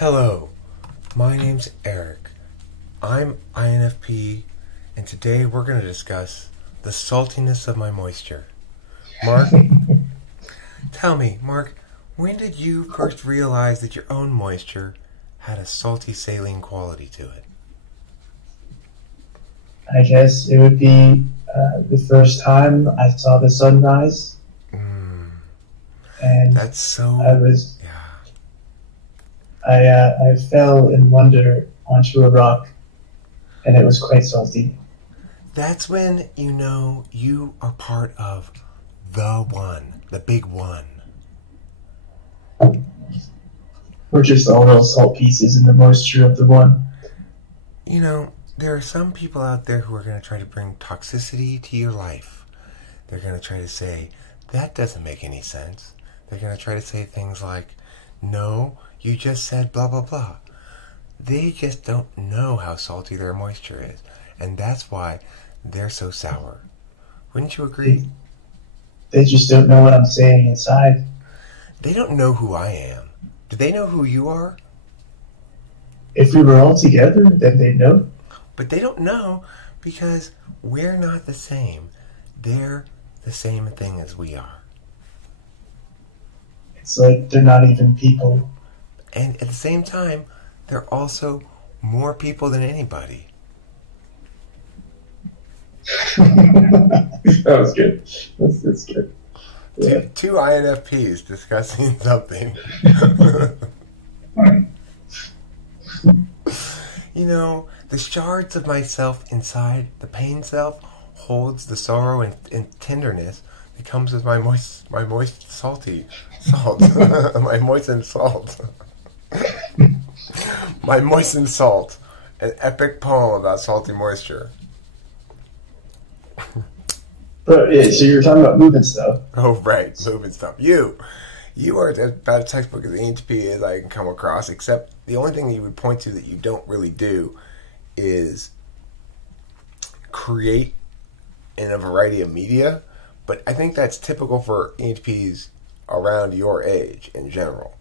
Hello, my name's Eric. I'm INFP, and today we're going to discuss the saltiness of my moisture. Mark, tell me, Mark, when did you first realize that your own moisture had a salty saline quality to it? I guess it would be the first time I saw the sunrise. And That's so... I fell in wonder onto a rock, and it was quite salty. That's when you know you are part of the one, the big one. We're just all little salt pieces in the moisture of the one. You know, there are some people out there who are going to try to bring toxicity to your life. They're going to try to say, that doesn't make any sense. They're going to try to say things like, no, you just said blah, blah, blah. They just don't know how salty their moisture is. And that's why they're so sour. Wouldn't you agree? They just don't know what I'm saying inside. They don't know who I am. Do they know who you are? If we were all together, then they'd know. But they don't know because we're not the same. They're the same thing as we are. It's like they're not even people. And at the same time, they're also more people than anybody. That was good. That's good. Yeah. Two INFPs discussing something. You know, the shards of myself inside, the pain self, holds the sorrow and tenderness that comes with my moist salty salt. My moistened salt. My moistened salt. An epic poem about salty moisture. But yeah, so you're talking about moving stuff. Oh, right, moving stuff. You are about a textbook as ENTP as I can come across, except the only thing that you would point to that you don't really do is create in a variety of media. But I think that's typical for ENTPs around your age in general.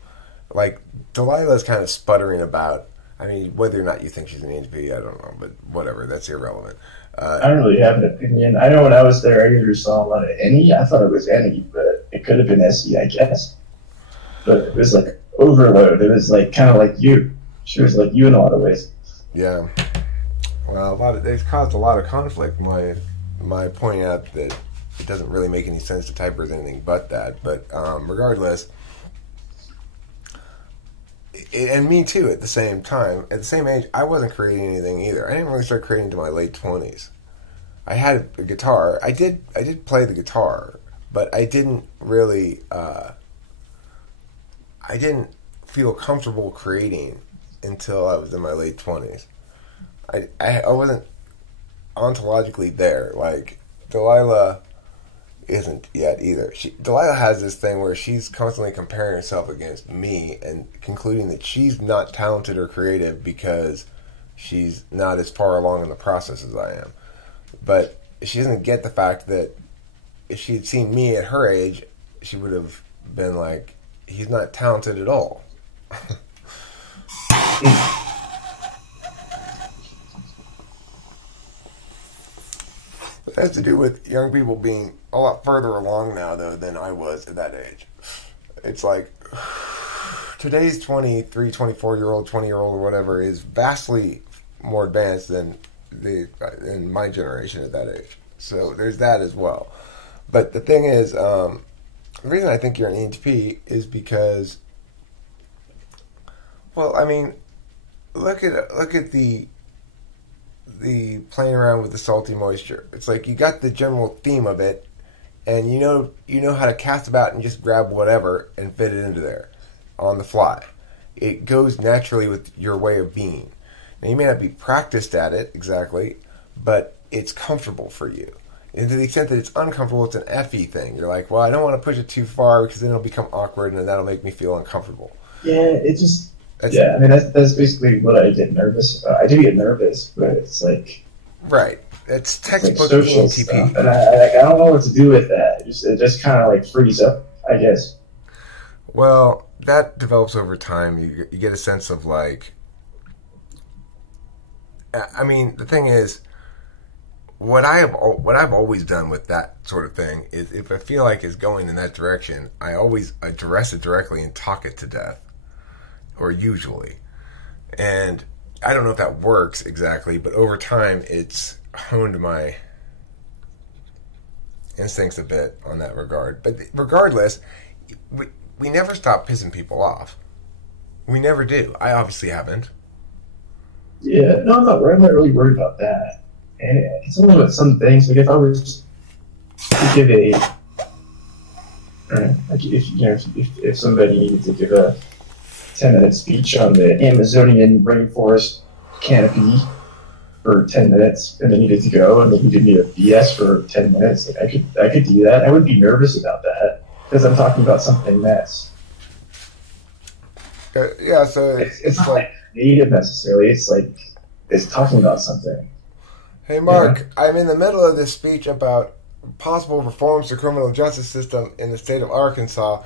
Like, Delilah's kind of sputtering about, I mean, whether or not you think she's an ENTP, I don't know, but whatever, that's irrelevant. I don't really have an opinion. I know when I was there, I either saw a lot of NE. I thought it was NE, but it could have been SE, I guess. But it was like overload. It was like kind of like you. She was like you in a lot of ways. Yeah. Well, they've caused a lot of conflict. My pointing out that it doesn't really make any sense to type her as anything but that. But regardless, and me too. At the same time, at the same age, I wasn't creating anything either. I didn't really start creating until my late 20s. I had a guitar. I did play the guitar, but I didn't really. I didn't feel comfortable creating until I was in my late 20s. I wasn't ontologically there. Like, Delilah isn't yet either. Delilah has this thing where she's constantly comparing herself against me and concluding that she's not talented or creative because she's not as far along in the process as I am. But she doesn't get the fact that if she had seen me at her age, she would have been like, he's not talented at all. It has to do with young people being a lot further along now, though, than I was at that age. It's like, today's 23, 24-year-old, 20-year-old, or whatever is vastly more advanced than in my generation at that age. So there's that as well. But the thing is, the reason I think you're an ENTP is because, well, I mean, look at the playing around with the salty moisture. It's like you got the general theme of it, and you know how to cast about and just grab whatever and fit it into there on the fly. It goes naturally with your way of being. Now, you may not be practiced at it exactly, but it's comfortable for you. And to the extent that it's uncomfortable, it's an FE thing. You're like, well, I don't want to push it too far because then it'll become awkward and then that'll make me feel uncomfortable. Yeah, I mean, that's basically what I get nervous about. I do get nervous, but it's like... Right. It's textbook like social ENTP. stuff, and I don't know what to do with that. It just kind of like frees up, I guess. Well, that develops over time. You get a sense of like, I mean, the thing is, what I've always done with that sort of thing is if I feel like it's going in that direction, I always address it directly and talk it to death, or usually. And I don't know if that works exactly, but over time it's honed my instincts a bit on that regard. But regardless, we never stop pissing people off. We never do. I obviously haven't. Yeah, no, I'm not really worried about that. And it's only with some things. Like if I was to give a, like if somebody needed to give a 10-minute speech on the Amazonian rainforest canopy for 10 minutes, and they needed to go, and they needed me to BS for 10 minutes, like I could do that. I would be nervous about that because I'm talking about something that's Yeah, so it's not like creative necessarily. It's like it's talking about something. hey, Mark, I'm in the middle of this speech about possible reforms to the criminal justice system in the state of Arkansas,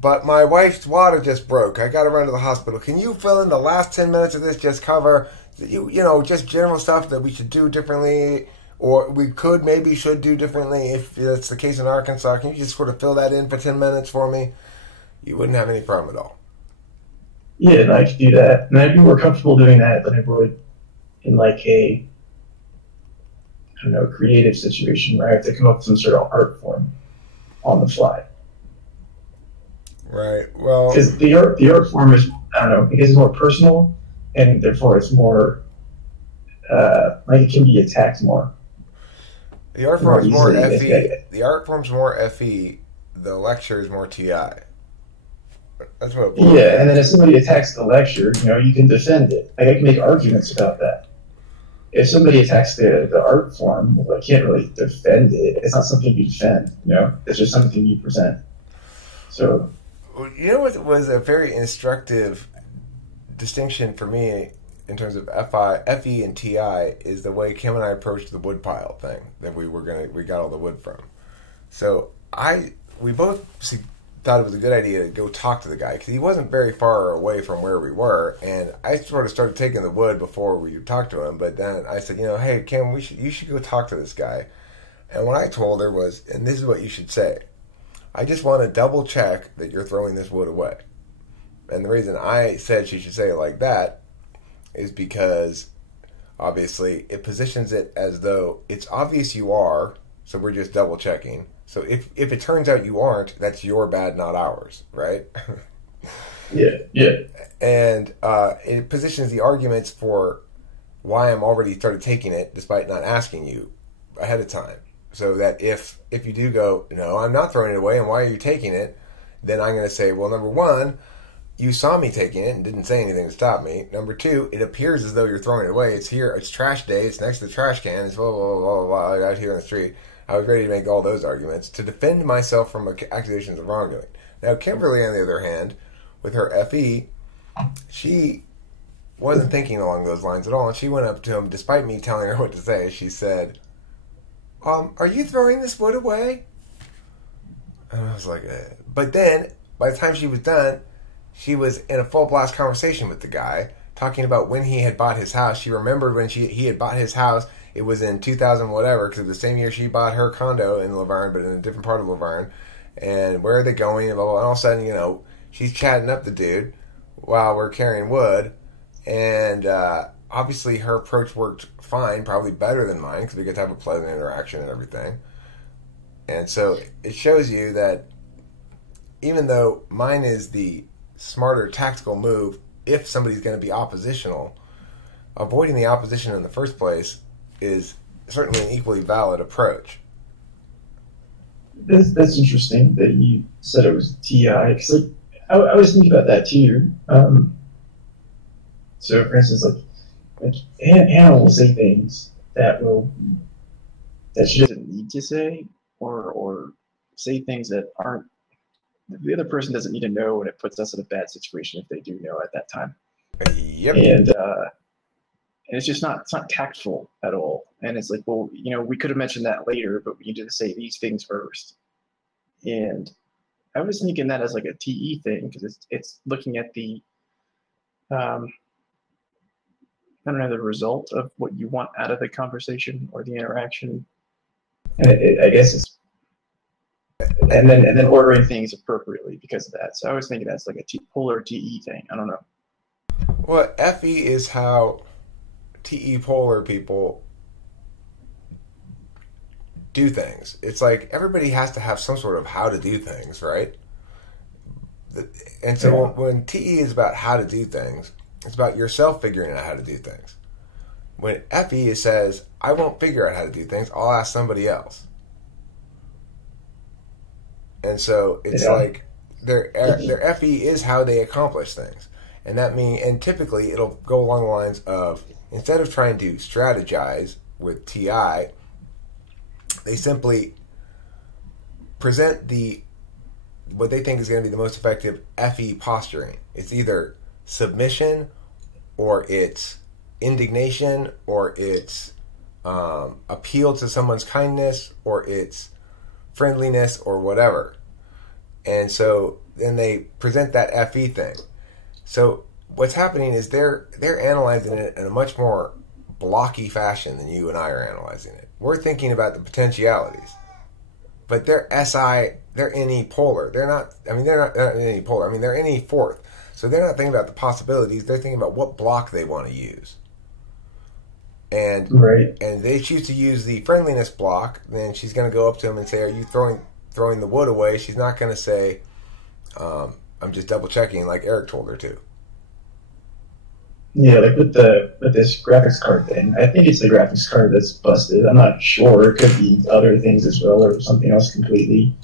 but my wife's water just broke. I got to run to the hospital. Can you fill in the last 10 minutes of this? Just cover, just general stuff that we should do differently, or we should do differently if that's the case in Arkansas. Can you just sort of fill that in for 10 minutes for me? You wouldn't have any problem at all. Yeah, and I could do that. And I'd be more comfortable doing that than I would in like a, I don't know, creative situation where I have to come up with some sort of art form on the fly. Right. Well, because the art form is, I don't know, because it's more personal, and therefore it's more like it can be attacked more. The art form is more FE. The art form's more FE. The lecture is more TI. That's what. Yeah, and then if somebody attacks the lecture, you can defend it. Like I can make arguments about that. If somebody attacks the art form, well, I can't really defend it. It's not something you defend. It's just something you present. So. What was a very instructive distinction for me in terms of FE and TI is the way Kim and I approached the woodpile thing that we got all the wood from. So we both thought it was a good idea to go talk to the guy because he wasn't very far away from where we were, and I sort of started taking the wood before we talked to him. But then I said, hey Kim, you should go talk to this guy. And what I told her was, and this is what you should say. I just want to double check that you're throwing this wood away. And the reason I said she should say it like that is because obviously it positions it as though it's obvious you are, so we're just double checking. So if it turns out you aren't, that's your bad, not ours, right? Yeah. And it positions the arguments for why I'm already started taking it despite not asking you ahead of time. So that if you do go, no, I'm not throwing it away, and why are you taking it? Then I'm going to say, well, number one, you saw me taking it and didn't say anything to stop me. Number two, it appears as though you're throwing it away. It's here. It's trash day. It's next to the trash can. It's blah, blah, blah, blah, blah, out here in the street. I was ready to make all those arguments to defend myself from accusations of wrongdoing. Now, Kimberly, on the other hand, with her FE, she wasn't thinking along those lines at all, and she went up to him, despite me telling her what to say. She said, are you throwing this wood away? And I was like, But then, by the time she was done, she was in a full blast conversation with the guy, talking about when he had bought his house. She remembered when he had bought his house. It was in 2000 whatever, because it was the same year she bought her condo in Laverne, but in a different part of Laverne. And where are they going? And, blah, blah, and all of a sudden, she's chatting up the dude while we're carrying wood. And obviously her approach worked fine, probably better than mine, because we get to have a pleasant interaction and everything. And so it shows you that even though mine is the smarter tactical move, if somebody's going to be oppositional, avoiding the opposition in the first place is certainly an equally valid approach. That's interesting that you said it was TI, because I was thinking about that too. So, for instance, like Hannah will say things that she doesn't need to say, or say things that aren't, the other person doesn't need to know, and it puts us in a bad situation if they do know at that time. Yep. And it's just not tactful at all. And it's like, well, we could have mentioned that later, but we need to say these things first. And I was thinking that as like a TE thing because it's looking at the I don't know, the result of what you want out of the conversation or the interaction. And I guess it's and then ordering things appropriately because of that. So I was thinking that's like a polar TE thing. I don't know. Well, FE is how TE polar people do things. It's like everybody has to have some sort of how to do things, right? And so when TE is about how to do things, it's about yourself figuring out how to do things. When FE says, I won't figure out how to do things, I'll ask somebody else. And so it's like their FE is how they accomplish things. And that means, and typically it'll go along the lines of, instead of trying to strategize with TI, they simply present what they think is going to be the most effective FE posturing. It's either submission, or it's indignation, or it's appeal to someone's kindness, or it's friendliness, or whatever. And so then they present that FE thing. So what's happening is they're analyzing it in a much more blocky fashion than you and I are analyzing it. We're thinking about the potentialities. But they're SI, they're NE polar. They're not NE polar. I mean, they're NE fourth. So they're not thinking about the possibilities. They're thinking about what block they want to use. And and they choose to use the friendliness block. Then she's going to go up to him and say, "Are you throwing the wood away?" She's not going to say, "I'm just double checking," like Eric told her to. Yeah, like with this graphics card thing, I think it's the graphics card that's busted. I'm not sure. It could be other things as well, or something else completely.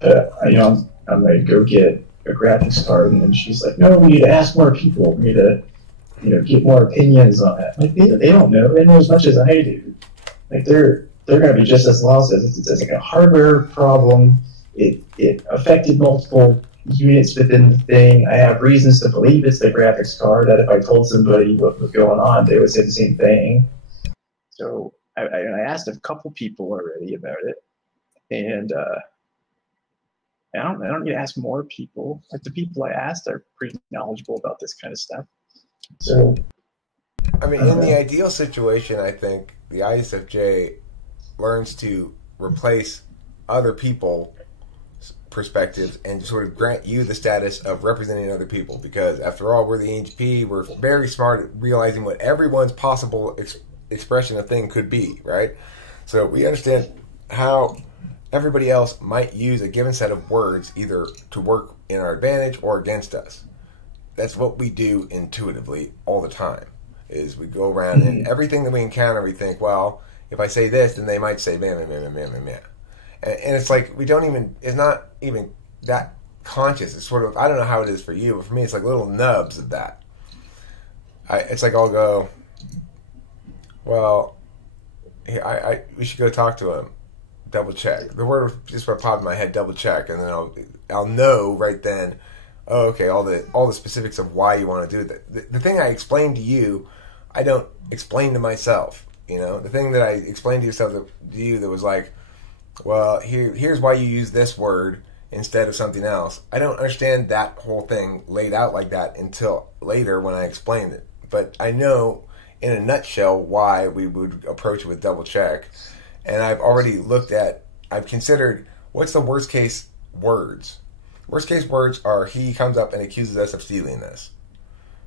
I'm going to go get a graphics card, and then she's like, "No, we need to ask more people. We need to, get more opinions on it." Like they don't know. They know as much as I do. Like they're going to be just as lost as it's like a hardware problem. It affected multiple units within the thing. I have reasons to believe it's the graphics card, that if I told somebody what was going on, they would say the same thing. So I asked a couple people already about it, and I don't need to ask more people. Like the people I asked are pretty knowledgeable about this kind of stuff. So I mean, in the ideal situation, I think the ISFJ learns to replace other people perspectives and sort of grant you the status of representing other people, because after all, we're the ENTP. We're very smart at realizing what everyone's possible expression of thing could be, right? So we understand how everybody else might use a given set of words either to work in our advantage or against us. That's what we do intuitively all the time, is we go around and everything that we encounter, we think, well, if I say this, then they might say man. And it's like it's not even that conscious. It's sort of, I don't know how it is for you, but for me, it's like little nubs of that. It's like I'll go, well, we should go talk to him. Double check. The word just popped in my head, double check, and then I'll know right then, oh, okay, all the specifics of why you want to do it. The thing I explained to you, I don't explain to myself. The thing that I explained to you that was like, well, here's why you use this word instead of something else. I don't understand that whole thing laid out like that until later when I explained it. But I know in a nutshell why we would approach it with double check. And I've considered, what's the worst case words? Worst case words are, he comes up and accuses us of stealing this.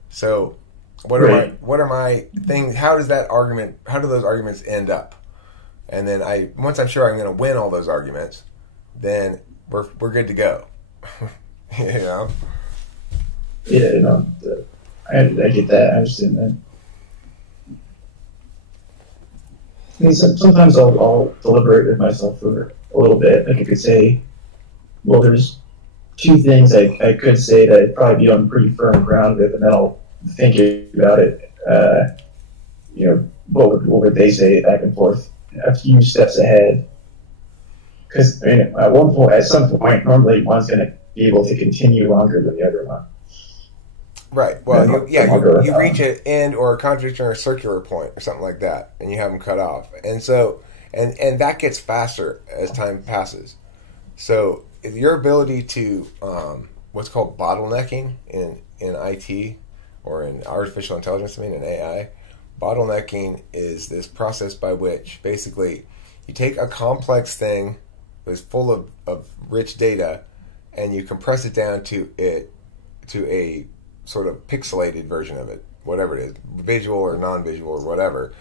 So what are my things? How do those arguments end up? And then once I'm sure I'm going to win all those arguments, then we're good to go. Yeah, I get that. I understand that. I mean, sometimes I'll deliberate with myself for a little bit. Like I could say, well, there's two things I could say that I'd probably be on pretty firm ground with, and then I'll think about it. What would they say back and forth? A few steps ahead, because at some point, normally one's going to be able to continue longer than the other one. Right. Well, you reach an end or a contradiction or a circular point or something like that, and you have them cut off, and so and that gets faster as time passes. So your ability to what's called bottlenecking in IT or in artificial intelligence, in AI. Bottlenecking is this process by which basically you take a complex thing that's full of rich data and you compress it down to a sort of pixelated version of it, whatever it is, visual or non-visual or whatever.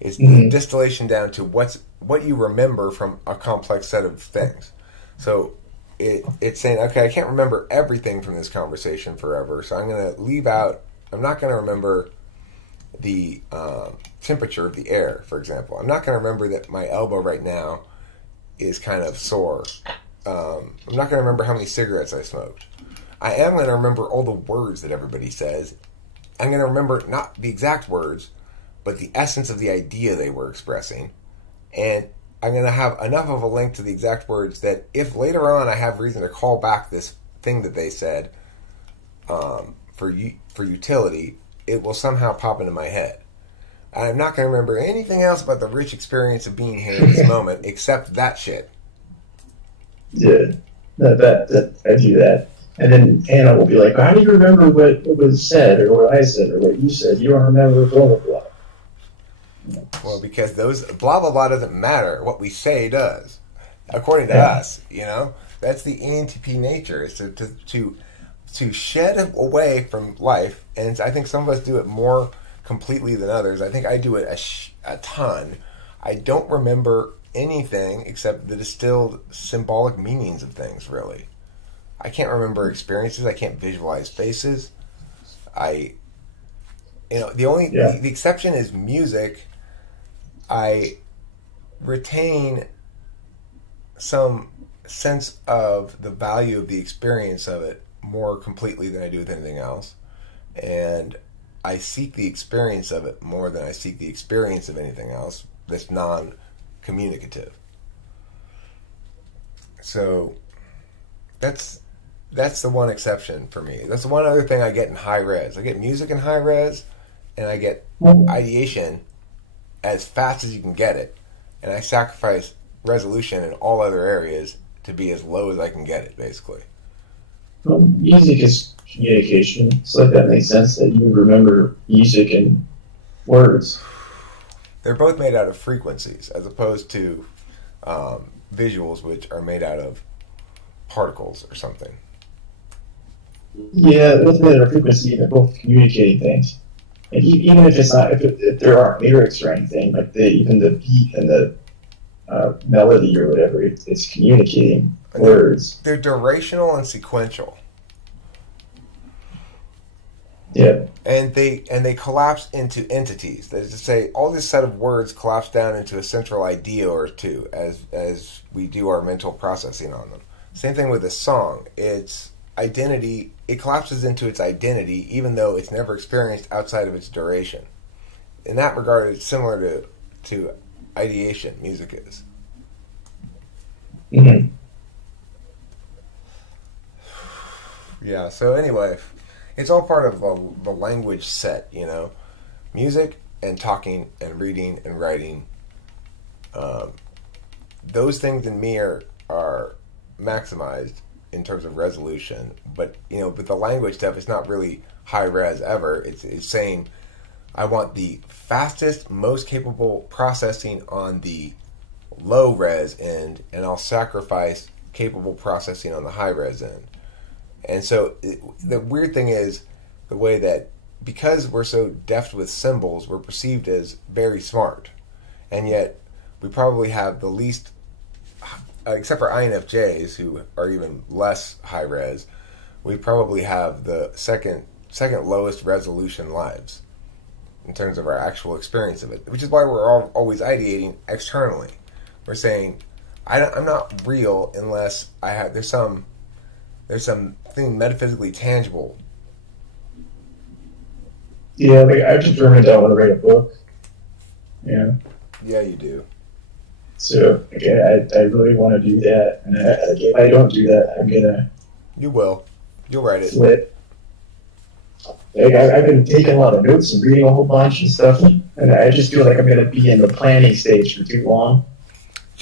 It's the distillation down to what you remember from a complex set of things. So it's saying, okay, I can't remember everything from this conversation forever, so I'm going to leave out, I'm not going to remember the temperature of the air, for example. I'm not going to remember that my elbow right now is kind of sore. I'm not going to remember how many cigarettes I smoked. I am going to remember all the words that everybody says. I'm going to remember not the exact words, but the essence of the idea they were expressing. And I'm going to have enough of a link to the exact words that if later on I have reason to call back this thing that they said for utility, it will somehow pop into my head. And I'm not going to remember anything else about the rich experience of being here in this moment except that shit. Yeah, that I do that. And then Anna will be like, how do you remember what was said or what I said or what you said? You don't remember blah, blah, blah. Well, because those blah, blah, blah doesn't matter. What we say does. According to us, that's the ENTP nature, is to shed away from life. And I think some of us do it more completely than others. I think I do it a ton. I don't remember anything except the distilled symbolic meanings of things, really. I can't remember experiences. I can't visualize faces. The exception is music. I retain some sense of the value of the experience of it more completely than I do with anything else. And I seek the experience of it more than I seek the experience of anything else that's non-communicative. So that's the one exception for me. That's the one other thing I get in high res. I get music in high res, and I get ideation as fast as you can get it. And I sacrifice resolution in all other areas to be as low as I can get it, basically. Well, music is communication, so that makes sense that you remember music and words. They're both made out of frequencies, as opposed to visuals, which are made out of particles or something. Yeah, that's made out of frequency. They're both communicating things. And even if it's not, if there aren't lyrics or anything, like even the beat and the melody or whatever, it's communicating words. They're durational and sequential. Yeah. And they collapse into entities. That is to say, all this set of words collapse down into a central idea or two as we do our mental processing on them. Same thing with a song. Its identity, it collapses into its identity even though it's never experienced outside of its duration. In that regard, it's similar to ideation, music is. Mm-hmm. Yeah, so anyway, it's all part of the language set, music and talking and reading and writing. Those things in me are maximized in terms of resolution, but the language stuff is not really high res ever. It's saying I want the fastest, most capable processing on the low res end, and I'll sacrifice capable processing on the high res end. And so the weird thing is the way that, because we're so deft with symbols, we're perceived as very smart. And yet we probably have the least, except for INFJs, who are even less high res, we probably have the second lowest resolution lives in terms of our actual experience of it, which is why we're always ideating externally. We're saying, I'm not real unless there's something metaphysically tangible. Yeah, I determined I want to write a book. Yeah. Yeah, you do. So, okay, I really want to do that. And if I don't do that, I'm going to... You will. You'll write it. Flip. I've been taking a lot of notes and reading a whole bunch and stuff, and I just feel like I'm going to be in the planning stage for too long.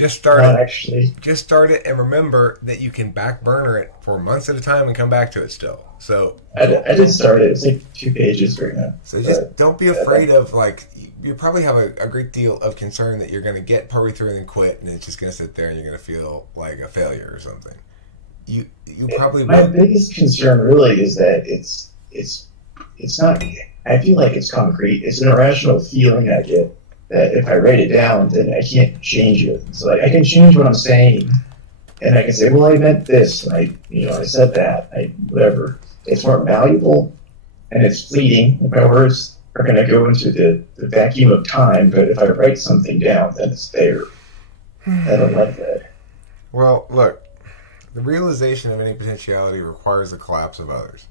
Just start Not it. actually. Just start it, and remember that you can back burner it for months at a time and come back to it still. So I did start it. It's like 2 pages right now. So just don't be afraid of, like, you probably have a great deal of concern that you're going to get partway through and then quit, and it's just going to sit there and you're going to feel like a failure or something. You probably My will. biggest concern really is that it's not. I feel like it's concrete. It's an irrational feeling I get that if I write it down, then I can't change it. So like I can change what I'm saying, and I can say, well, I meant this, and I said that, whatever. It's more malleable, and it's fleeting. My words are going to go into the vacuum of time, but if I write something down, then it's there. I don't like that. Well, look, the realization of any potentiality requires the collapse of others.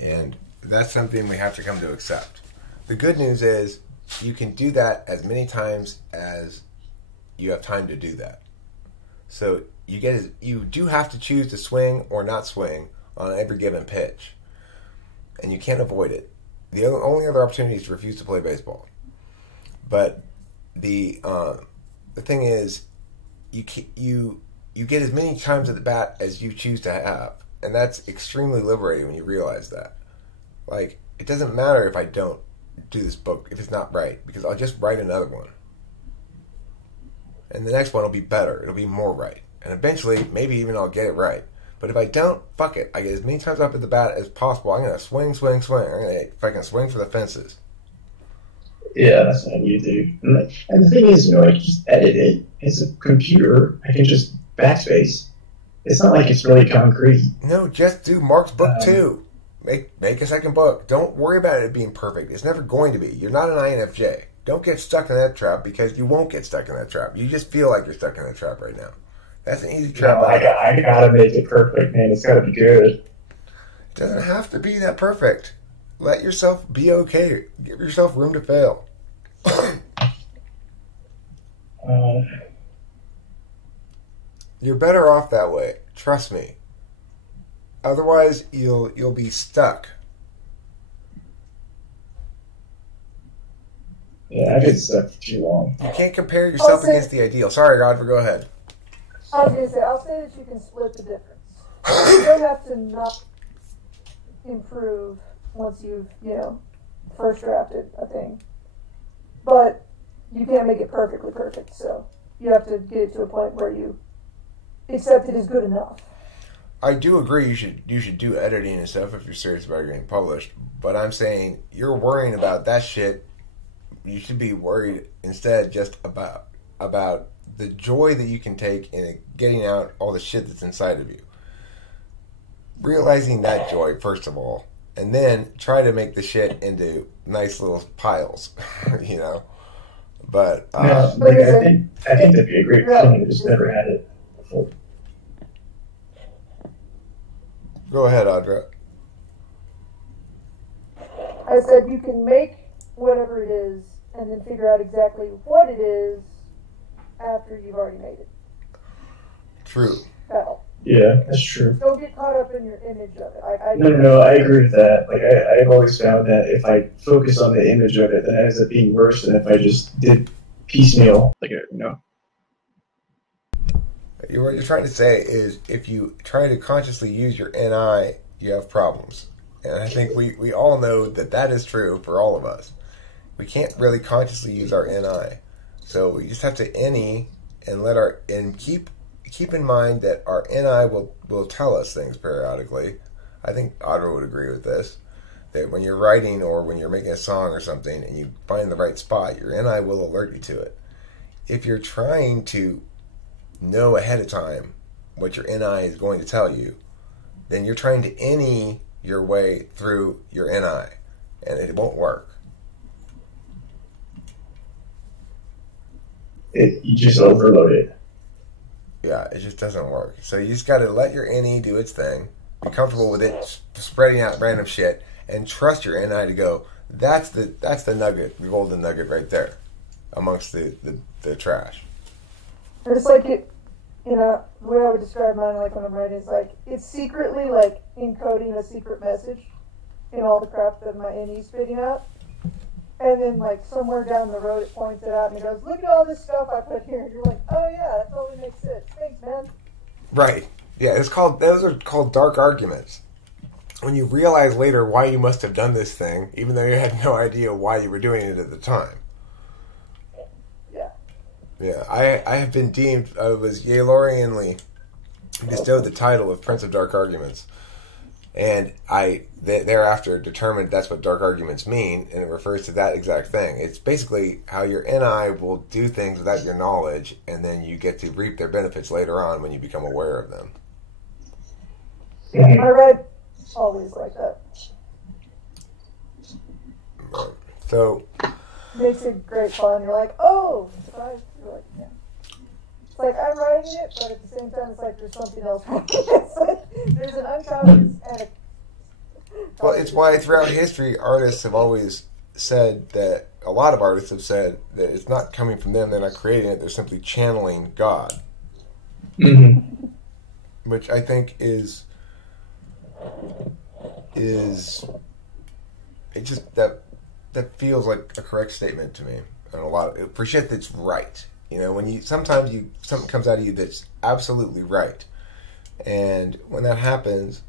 And that's something we have to come to accept. The good news is you can do that as many times as you have time to do that. So you do have to choose to swing or not swing on every given pitch. And you can't avoid it. The only other opportunity is to refuse to play baseball. But the thing is, you get as many times at the bat as you choose to have, and that's extremely liberating when you realize that. Like, it doesn't matter if I don't do this book if it's not right, because I'll just write another one, and the next one will be better. It'll be more right, and eventually, maybe even I'll get it right. But if I don't, fuck it. I get as many times up at the bat as possible. I'm gonna swing. I'm gonna fucking swing for the fences. Yeah, that's what you do. And the thing is, I just edit it. It's a computer. I can just backspace. It's not like it's really concrete. No, just do Mark's book too. Make a second book. Don't worry about it being perfect. It's never going to be. You're not an INFJ. Don't get stuck in that trap, because you won't get stuck in that trap. You just feel like you're stuck in that trap right now. That's an easy trap. No, I gotta make it perfect, man. It's gotta be good. It doesn't have to be that perfect. Let yourself be okay. Give yourself room to fail. You're better off that way. Trust me. Otherwise, you'll be stuck. Yeah, I've been stuck for too long. You can't compare yourself against the ideal. Sorry, Rodver, go ahead. I was going to say, I'll say that you can split the difference. You don't have to not improve once you've, first drafted a thing. But you can't make it perfectly perfect, so you have to get it to a point where you accept it as good enough. I do agree you should do editing and stuff if you're serious about getting published, but I'm saying you're worrying about that shit. You should be worried instead just about the joy that you can take in getting out all the shit that's inside of you. Realizing that joy, first of all, and then try to make the shit into nice little piles, But I think that'd be a great feeling. I just never had it before. Go ahead, Audra. I said you can make whatever it is and then figure out exactly what it is after you've already made it. True. That'll. Yeah, that's true. Don't get caught up in your image of it. No, I agree with that. Like, I've always found that if I focus on the image of it, then it ends up being worse than if I just did piecemeal. Like, What you're trying to say is if you try to consciously use your NI, you have problems. And I think we all know that is true for all of us. We can't really consciously use our NI. So we just have to NE and keep in mind that our NI will tell us things periodically. I think Audra would agree with this. That when you're writing or when you're making a song or something and you find the right spot, your NI will alert you to it. If you're trying to know ahead of time what your NI is going to tell you, then you're trying to NE your way through your NI, and it won't work. You just overload it. Yeah, it just doesn't work. So you just got to let your NE do its thing, be comfortable with it spreading out random shit, and trust your NI to go. That's the nugget, the golden nugget right there, amongst the trash. It's like the way I would describe mine, like when I'm writing, is like it's secretly like encoding a secret message in all the crap that my NE's spitting out. And then, like, somewhere down the road, it points it out and it goes, look at all this stuff I put here. And you're like, oh, yeah, that totally makes sense. Thanks, man. Right. Yeah, those are called dark arguments. When you realize later why you must have done this thing, even though you had no idea why you were doing it at the time. Yeah. Yeah, I have been deemed, I was Yaylorianly bestowed the title of Prince of Dark Arguments. And I thereafter determined that's what dark arguments mean, and it refers to that exact thing. It's basically how your NI will do things without your knowledge, and then you get to reap their benefits later on when you become aware of them. I read always like that. So makes it great fun. You're like, oh, surprise. You're like, yeah. It's like I'm writing it, but at the same time, it's like there's something else wrong. It's like there's an unconscious and a. Well, it's why throughout history, artists have always said that, a lot of artists have said that it's not coming from them, they're not creating it, they're simply channeling God. Mm-hmm. Which I think is it just that feels like a correct statement to me. And a lot of, for shit that's right. You know, when sometimes something comes out of you that's absolutely right. And when that happens,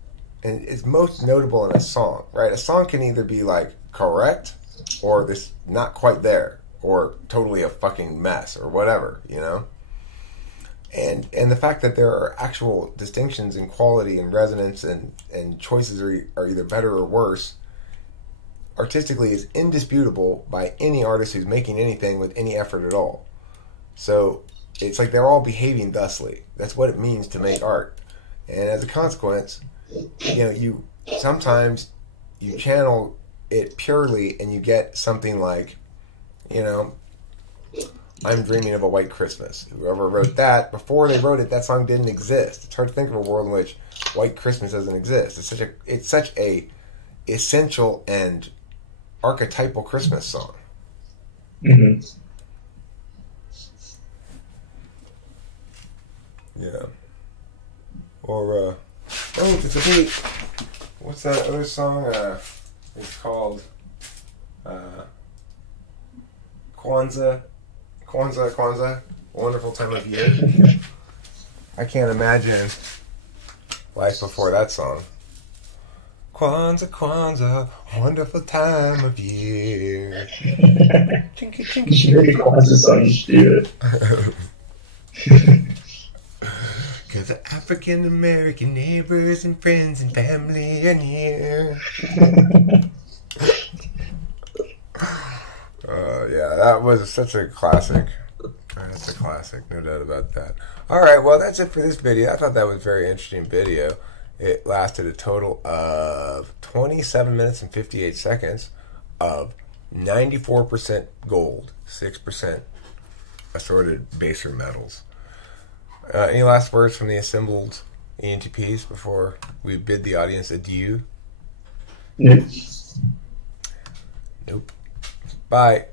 and it's most notable in a song, right? A song can either be like correct or this not quite there or totally a fucking mess or whatever, you know? And the fact that there are actual distinctions in quality and resonance and choices are either better or worse artistically is indisputable by any artist who's making anything with any effort at all. So it's like they're all behaving thusly. That's what it means to make art. And as a consequence, you know, sometimes you channel it purely and you get something like, you know, I'm Dreaming of a White Christmas. Whoever wrote that, before they wrote it, that song didn't exist. It's hard to think of a world in which White Christmas doesn't exist. It's such a essential and archetypal Christmas song. Mm-hmm. Yeah. Or it's a beat. What's that other song? It's called Kwanzaa. Kwanzaa. Wonderful time of year. I can't imagine life before that song. Kwanzaa, wonderful time of year. Chinky, chinky, You should make a Kwanzaa song, you should do it. Cause the African American neighbors and friends and family are near. Yeah, that was such a classic. That's a classic, no doubt about that. Alright, well, that's it for this video. I thought that was a very interesting video. It lasted a total of 27 minutes and 58 seconds of 94% gold, 6% assorted baser metals. Any last words from the assembled ENTPs before we bid the audience adieu? Nope. Nope. Bye.